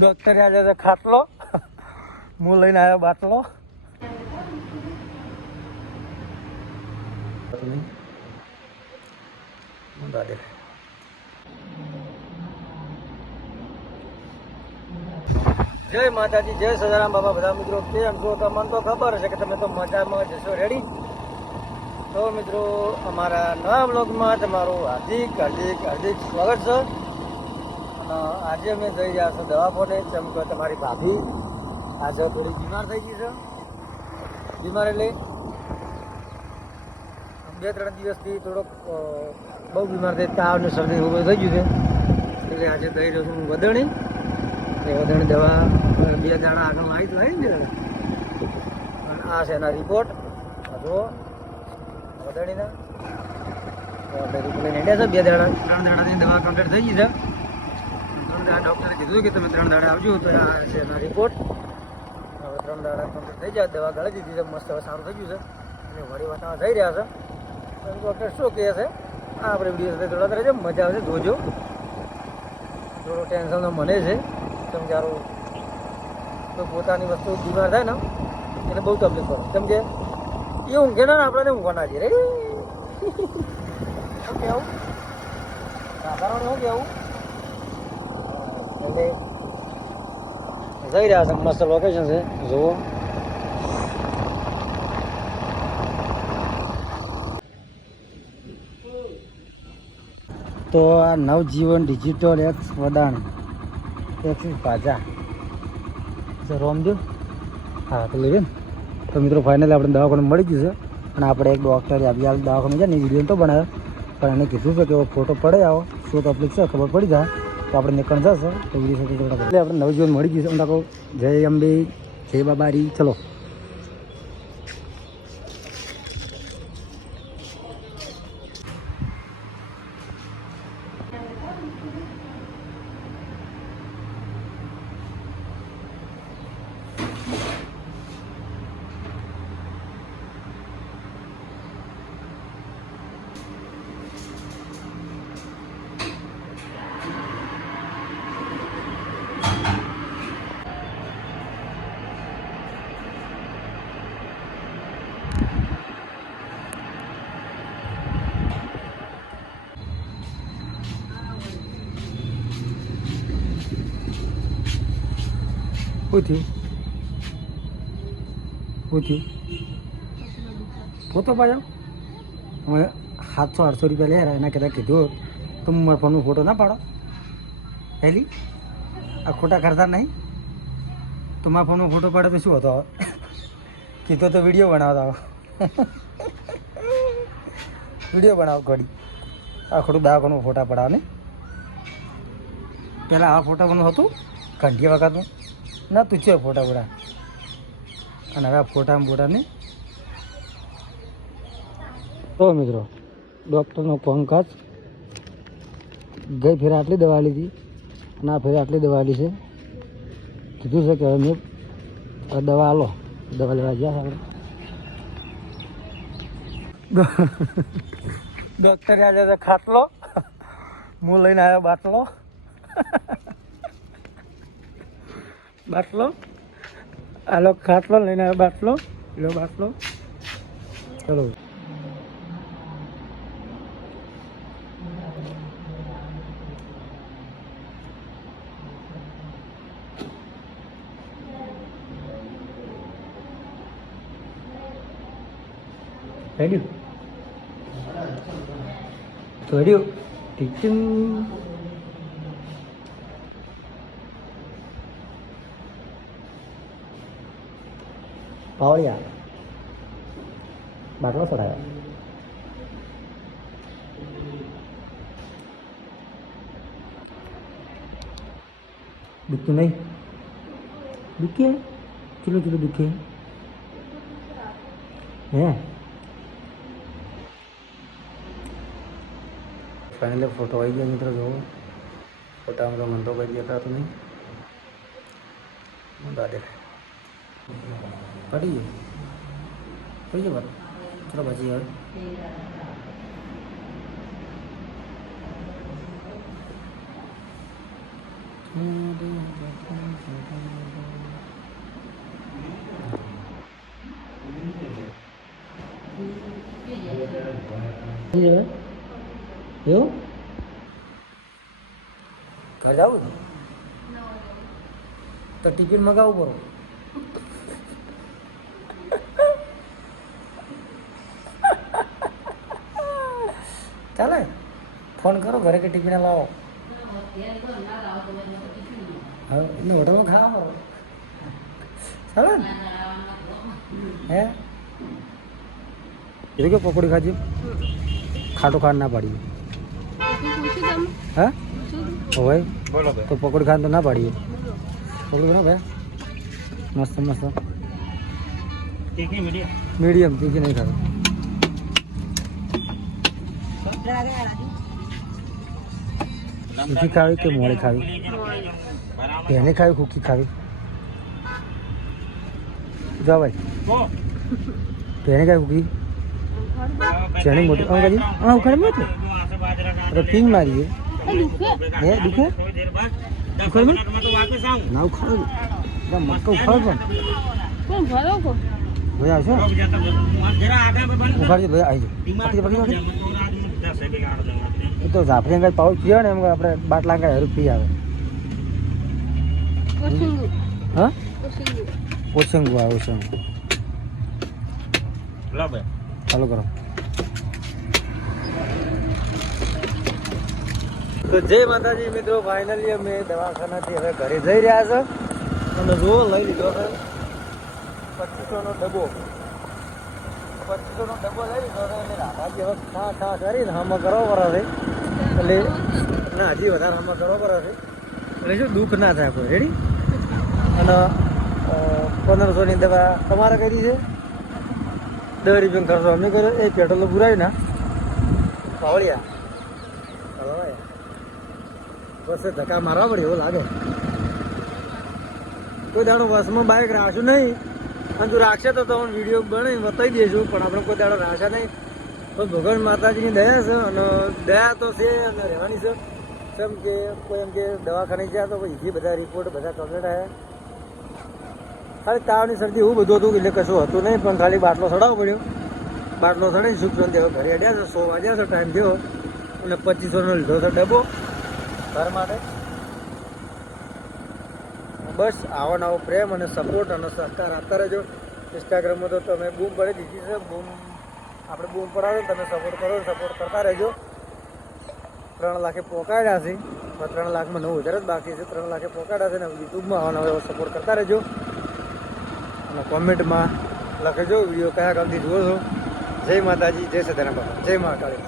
Doctor આજે ખાટલો હું લઈને આવ્યો બાટલો. જય માતાજી, જય સદારામ બાબા. બધા મિત્રો કેમ છો? તો મને તો ખબર છે કે તમે તો મજામાં જશો. રેડી? તો મિત્રો અમારા નવા બ્લોગમાં તમારું હાર્દિક હાર્દિક હાર્દિક સ્વાગત છે. અને આજે અમે જઈ રહ્યા છો દવાખાને. કેમ કે તમારી ભાભી આજે થોડી બીમાર થઈ ગઈ છે. બીમાર એટલે 2-3 દિવસથી થોડોક બહુ બીમાર થઈ, તાવ ને શરદી ઉભું થઈ ગયું છે. એટલે આજે જઈ રહ્યો છું હું વધણી. એ વધણી દવા 2 દાડા આગળ આવી ને. અને આ છે એના રિપોર્ટ. જુઓ વધણીના આપણે રિપોર્ટ લઈને હેડ્યા છે. 3 દાડાની દવા કમ્પ્લીટ થઈ ગઈ છે. 3 દાડા ડૉક્ટરે કીધું કે તમે 3 દાડા આવજો. તો આ છે એના રિપોર્ટ. હવે 3 દાડા કમ્પ્લીટ થઈ જાય. દવા ગળી દીધી છે, મસ્ત હવે સારું થઈ ગયું છે. અને વળી વાતાવરણ જઈ રહ્યા છે. ડૉક્ટર શું કહે છે આપણે વિડીયો સાથે થોડા રહેજો, મજા આવશે, જોજો. થોડું ટેન્શન તો મને છે. કેમ કે સારું તો પોતાની વસ્તુ બીમાર થાય ને એટલે બહુ તકલીફ પડે. કેમ કે એ ઊંઘે ને આપણને ઊંઘવાના છે. રેડી? શું કહેવું સાધારણ શું કહેવું એટલે જઈ રહ્યા છે. મસ્ત લોકેશન છે, જુઓ. તો આ નવજીવન ડિજિટલ એક્સ વડાણી એક્સિસ પાજા રોમજો. હા તો લઈએ ને. તો મિત્રો ફાઇનલી આપણે દવાખાને મળી ગયું છે. અને આપણે એક ડૉક્ટરે આવી દવાખાને છે ને વિડીયો તો બનાવ્યો, પણ એને કીધું છે કે ફોટો પડે આવો શું તકલીફ છે ખબર પડી જાય તો આપણે નીકળ જશે. તો વિડીયો સાથે એટલે આપણે નવજીવન મળી ગયું છે. હું કહો જય અંબે, જય બાબારી. ચલો શું થયું ફોટો પાડ્યો? હવે 700-800 રૂપિયા લે એના કરતાં કીધું તો મારા ફોનનો ફોટો ના પાડો. પહેલી આ ખોટા કરતા નહીં તો મારા ફોનનો ફોટો પાડે તો શું હતો? કીધો તો વિડીયો બનાવતા વિડીયો બનાવો ઘડી. આ ખોટું દવાખાનું ફોટા પડાવે ને. પહેલાં આ ફોટા બનવું હતું ઘંટી વખતનું ના તું છે ફોટા બોટા. અને હવે ફોટા ને. તો મિત્રો ડૉક્ટરનો ફોન કાચ ગઈ ફેર આટલી દવા લીધી અને આ ફેર આટલી દવા લીધી છે. કીધું છે કે હવે મેં દવા આલો. દવા લેવા ગયા આપણે. ડૉક્ટરે આજે ખાટલો હું લઈને આવ્યો બાટલો. બાટલો આલો ખાટલો લઈને આવ્યો બાટલો. લો બાટલો. ચલો રેડી રેડી ટીચિંગ પાવળિયા બાટલો ચડાયો. દુખતું નહીં? દુખે ચલો ચલો દુખે હે. ફાઇનલી ફોટો આવી ગયા મિત્રો. જોવો ફોટામાં તો મને તો કંઈ દેખાતું નહીં. દેખાય પડી ગયું પડી ગયું. ચલો પછી હવે એવું ઘર જવું તો ટિફિન મગાવવું પડો ચાલે ફોન કરો ઘરે કે ટિફિન લાવો હવે એટલે હોટલમાં ખાવા ચાલે ને હે એ કે પકોડી ખાજી ખાટો ખાન ના પાડીએ હા હોય બોલો તો પકોડી ખાન તો ના પાડીએ પકોડી ના ભાઈ મસ્ત મસ્ત મીડિયમ તીખી નહીં ખાતો તીખી ખાવી કે મોડી ખાવી એને ખાવી કુકી ખાવી જો ભાઈ તેને ખાવી કુકી ચણી મોટી અંગાજી હા ઉખાડે મત અરે પિંગ મારીએ હે દુખે ઉખાડ મત ના ઉખાડ મત ઉખાડ પણ ભાઈ આવશો ઉખાડજો ભાઈ આવી જાઓ એ તો ઝાફરી અંગાજ પાઉચ પીવે ને એમ આપણે બાટલા અંગાજ હરું પી આવે હા ઓછંગુ આવે ઓછંગુ ચાલુ કરો તો જય માતાજી મિત્રો ફાઇનલી અમે દવાખાનાથી હવે ઘરે જઈ રહ્યા છે અને જો લઈ લીધો છે 2500નો ડબ્બો 2500નો ડબ્બો લઈ લીધો છે અને રાધાજી હવે ખા કરીને હામાં કરવા પડે છે એટલે ના હજી વધારે હામાં કરવા પડે છે એટલે શું દુઃખ ના થાય કોઈ રેડી અને 1500ની દવા તમારે કરી છે 10 રૂપિયા ખર્ચો અમે કર્યો એ પેટ્રોલ પુરાવી ના પાવળિયા બસ ધક્કા મારવા પડે એવું લાગે કોઈ દાડો બસમાં બાઇક રાખશું નહીં અને જો રાખશે તો તમને વિડીયો બનાવી બતાવી દઈશું પણ આપણે કોઈ દાડો રાખશે નહીં તો ભગવાન માતાજીની દયા છે અને દયા તો છે અને રહેવાની છે જેમ કે કોઈ એમ કે દવાખાને ગયા તો પછી બધા રિપોર્ટ બધા કમ્પ્લીટ આવ્યા ખાલી તાવની શરદી એવું બધું હતું એટલે કશું હતું નહીં પણ ખાલી બાટલો ચડાવવો પડ્યો બાટલો ચડાવી સુખ શાંતિ હવે ઘરે અડ્યા છે 100 વાગ્યા છે ટાઈમ થયો અને 2500નો લીધો છે ડબ્બો ઘર માટે બસ આવો નવો પ્રેમ અને સપોર્ટ અને સહકાર આપતા રહેજો ઇન્સ્ટાગ્રામમાં તો તમે બૂમ પડી દીધી છે બૂમ આપણે બૂમ પડાવો તમે સપોર્ટ કરો સપોર્ટ કરતા રહેજો 3 લાખે પહોંચાડ્યા છે 3 લાખમાં 9000 જ બાકી છે 3 લાખે પહોંચાડ્યા છે ને યુટ્યુબમાં આવો નવો સપોર્ટ કરતા રહેજો અને કોમેન્ટમાં લખજો વિડીયો કયા ગામથી જુઓ છો જય માતાજી જય સદારામ બાપા જય મહાકાળી